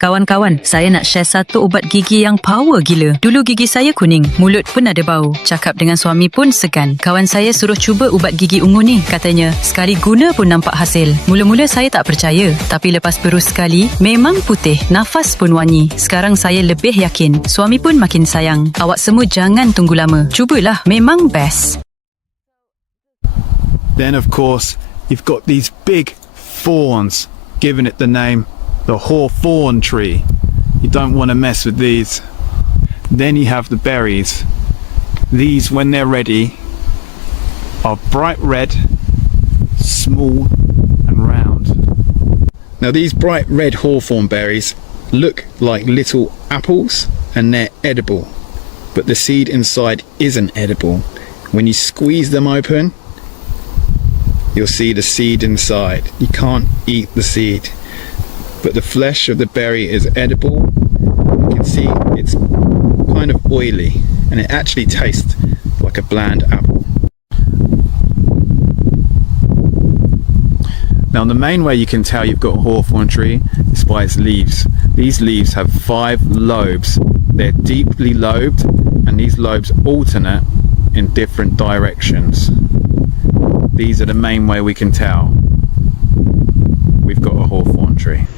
Kawan-kawan, saya nak share satu ubat gigi yang power gila. Dulu gigi saya kuning, mulut pun ada bau. Cakap dengan suami pun segan. Kawan saya suruh cuba ubat gigi ungu ni. Katanya, sekali guna pun nampak hasil. Mula-mula saya tak percaya. Tapi lepas berus sekali, memang putih. Nafas pun wangi. Sekarang saya lebih yakin. Suami pun makin sayang. Awak semua jangan tunggu lama. Cubalah, memang best. Then of course, you've got these big thorns, giving it the name the hawthorn tree. You don't want to mess with these. Then you have the berries. These, when they're ready, are bright red, small and round. Now these bright red hawthorn berries look like little apples and they're edible, but the seed inside isn't edible. When you squeeze them open, you'll see the seed inside. You can't eat the seed, but the flesh of the berry is edible. You can see it's kind of oily and it actually tastes like a bland apple. Now the main way you can tell you've got a hawthorn tree is by its leaves. These leaves have 5 lobes. They're deeply lobed and these lobes alternate in different directions. These are the main way we can tell we've got a hawthorn tree.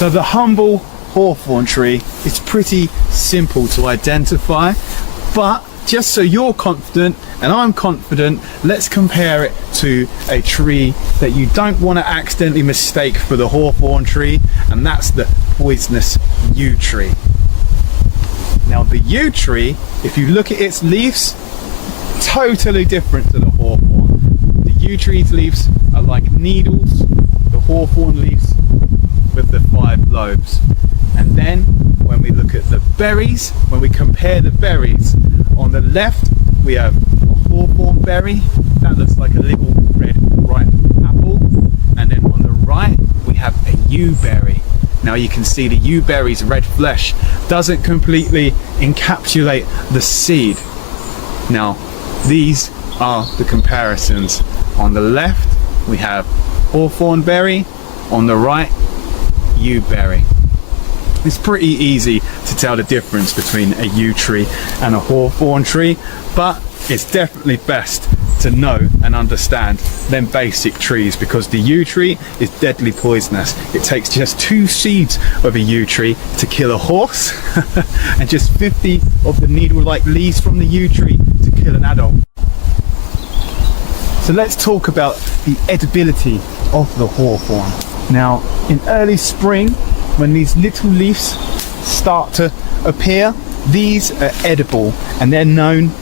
So the humble hawthorn tree is pretty simple to identify, but just so you're confident and I'm confident, let's compare it to a tree that you don't want to accidentally mistake for the hawthorn tree, and that's the poisonous yew tree. Now the yew tree, if you look at its leaves, totally different to the hawthorn. The yew tree's leaves are like needles, the hawthorn leaves with the 5 lobes. And then when we look at the berries, when we compare the berries, on the left we have a hawthorn berry that looks like a little red ripe apple, and then on the right we have a yew berry. Now you can see the yew berry's red flesh doesn't completely encapsulate the seed. Now these are the comparisons. On the left we have hawthorn berry, on the right yew berry. It's pretty easy to tell the difference between a yew tree and a hawthorn tree, but it's definitely best to know and understand them basic trees, because the yew tree is deadly poisonous. It takes just 2 seeds of a yew tree to kill a horse and just 50 of the needle-like leaves from the yew tree to kill an adult. So let's talk about the edibility of the hawthorn. Now in early spring, when these little leaves start to appear, these are edible and they're known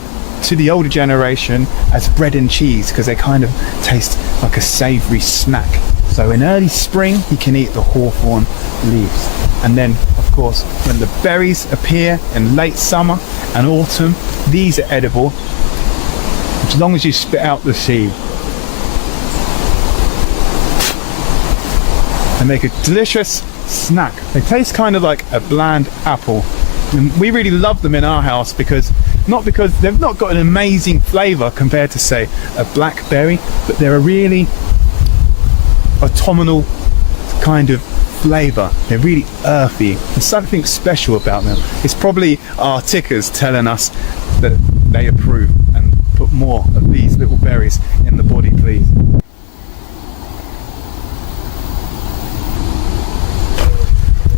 to the older generation as bread and cheese because they kind of taste like a savoury snack. So in early spring you can eat the hawthorn leaves, and then of course when the berries appear in late summer and autumn, these are edible as long as you spit out the seed. They make a delicious snack. They taste kind of like a bland apple, and we really love them in our house because they've not got an amazing flavour compared to say a blackberry, but they're a really autumnal kind of flavour. They're really earthy. There's something special about them. It's probably our tickers telling us that they approve and put more of these little berries in the body, please.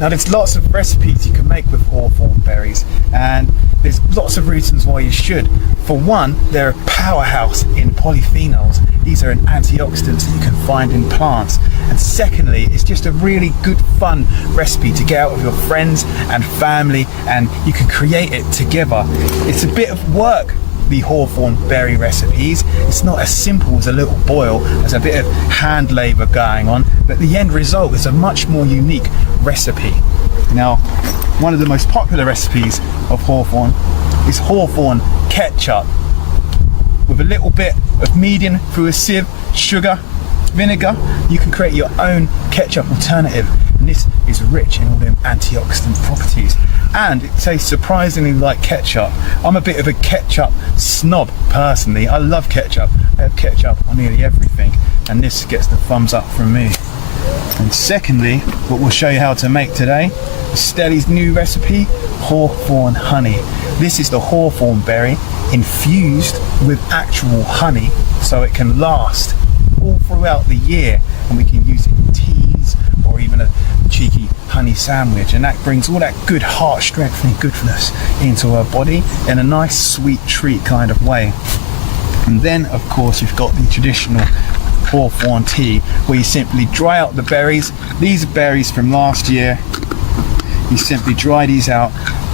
Now there's lots of recipes you can make with hawthorn berries, and there's lots of reasons why you should. For one, they're a powerhouse in polyphenols. These are an antioxidants that you can find in plants. And secondly, it's just a really good fun recipe to get out with your friends and family, and you can create it together. It's a bit of work, the hawthorn berry recipes. It's not as simple as a little boil. There's a bit of hand labour going on, but the end result is a much more unique recipe. Now, one of the most popular recipes of hawthorn is hawthorn ketchup. With a little bit of medium through a sieve, sugar, vinegar, you can create your own ketchup alternative. And this is rich in all them antioxidant properties, and it tastes surprisingly like ketchup. I'm a bit of a ketchup snob personally. I love ketchup. I have ketchup on nearly everything, and this gets the thumbs up from me. And secondly, what we'll show you how to make today is Stelly's new recipe, hawthorn honey. This is the hawthorn berry infused with actual honey, so it can last all throughout the year, and we can use it in teas or even a cheeky honey sandwich, and that brings all that good heart strengthening goodness into our body in a nice sweet treat kind of way. And then of course you've got the traditional hawthorn tea, where you simply dry out the berries. These are berries from last year. You simply dry these out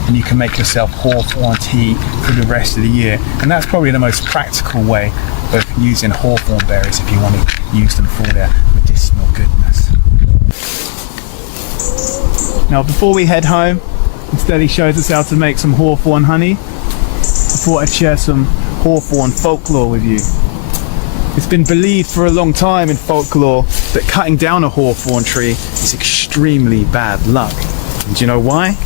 and you can make yourself hawthorn tea for the rest of the year, and that's probably the most practical way of using hawthorn berries if you want to use them for their medicinal goodness. Now before we head home, Stelly shows us how to make some hawthorn honey. I thought I'd share some hawthorn folklore with you. It's been believed for a long time in folklore that cutting down a hawthorn tree is extremely bad luck. And do you know why?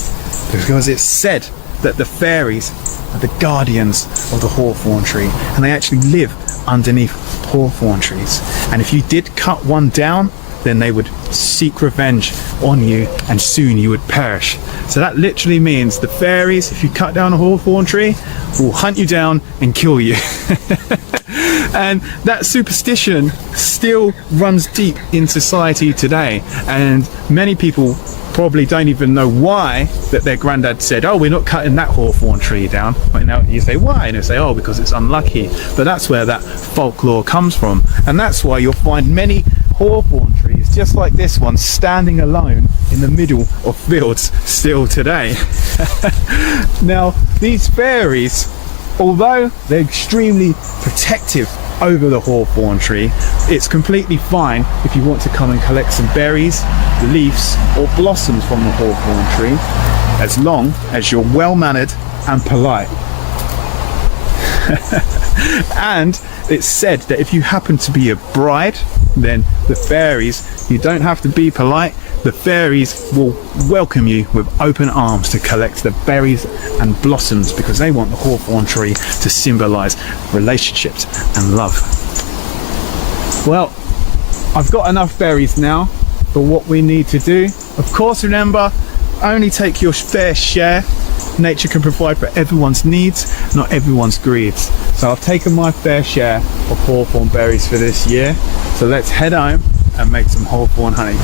Because it's said that the fairies are the guardians of the hawthorn tree, and they actually live underneath hawthorn trees. And if you did cut one down, then they would seek revenge on you, and soon you would perish. So that literally means the fairies, if you cut down a hawthorn tree, will hunt you down and kill you. And that superstition still runs deep in society today, and many people probably don't even know why that their granddad said, oh, we're not cutting that hawthorn tree down. But now you say, why? And they say, oh, because it's unlucky. But that's where that folklore comes from, and that's why you'll find many hawthorn trees just like this one standing alone in the middle of fields still today. Now these fairies, although they're extremely protective over the hawthorn tree, it's completely fine if you want to come and collect some berries, leaves or blossoms from the hawthorn tree, as long as you're well mannered and polite. And it's said that if you happen to be a bride, then the fairies, you don't have to be polite, the fairies will welcome you with open arms to collect the berries and blossoms, because they want the hawthorn tree to symbolise relationships and love. Well, I've got enough berries now for what we need to do. Of course, remember, only take your fair share. Nature can provide for everyone's needs, not everyone's greeds. So I've taken my fair share of hawthorn berries for this year. So let's head home and make some hawthorn honey.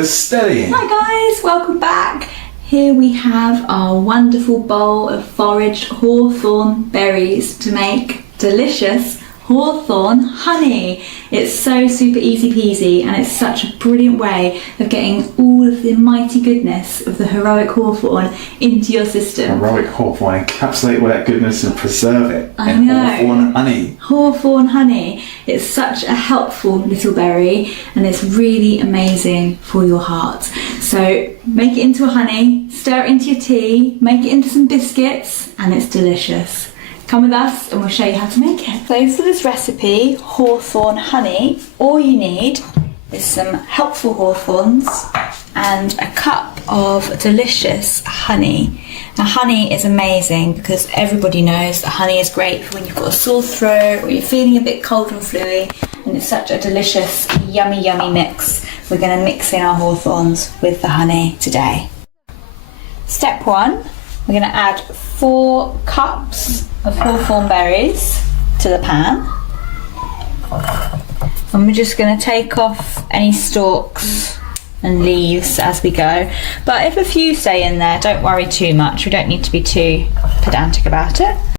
Stelly. Hi guys, welcome back. Here we have our wonderful bowl of foraged hawthorn berries to make delicious hawthorn honey. It's so super easy peasy, and it's such a brilliant way of getting all of the mighty goodness of the heroic hawthorn into your system. Heroic hawthorn, encapsulate all that goodness and preserve it in hawthorn honey. Hawthorn honey. It's such a helpful little berry, and it's really amazing for your heart. So make it into a honey, stir it into your tea, make it into some biscuits, and it's delicious. Come with us and we'll show you how to make it. So for this recipe, hawthorn honey, all you need is some helpful hawthorns and a cup of delicious honey. Now honey is amazing because everybody knows that honey is great for when you've got a sore throat or you're feeling a bit cold and fluey, and it's such a delicious, yummy, yummy mix. We're going to mix in our hawthorns with the honey today. Step 1, we're going to add 4 cups of hawthorn berries to the pan, and we're just going to take off any stalks and leaves as we go, but if a few stay in there, don't worry too much. We don't need to be too pedantic about it.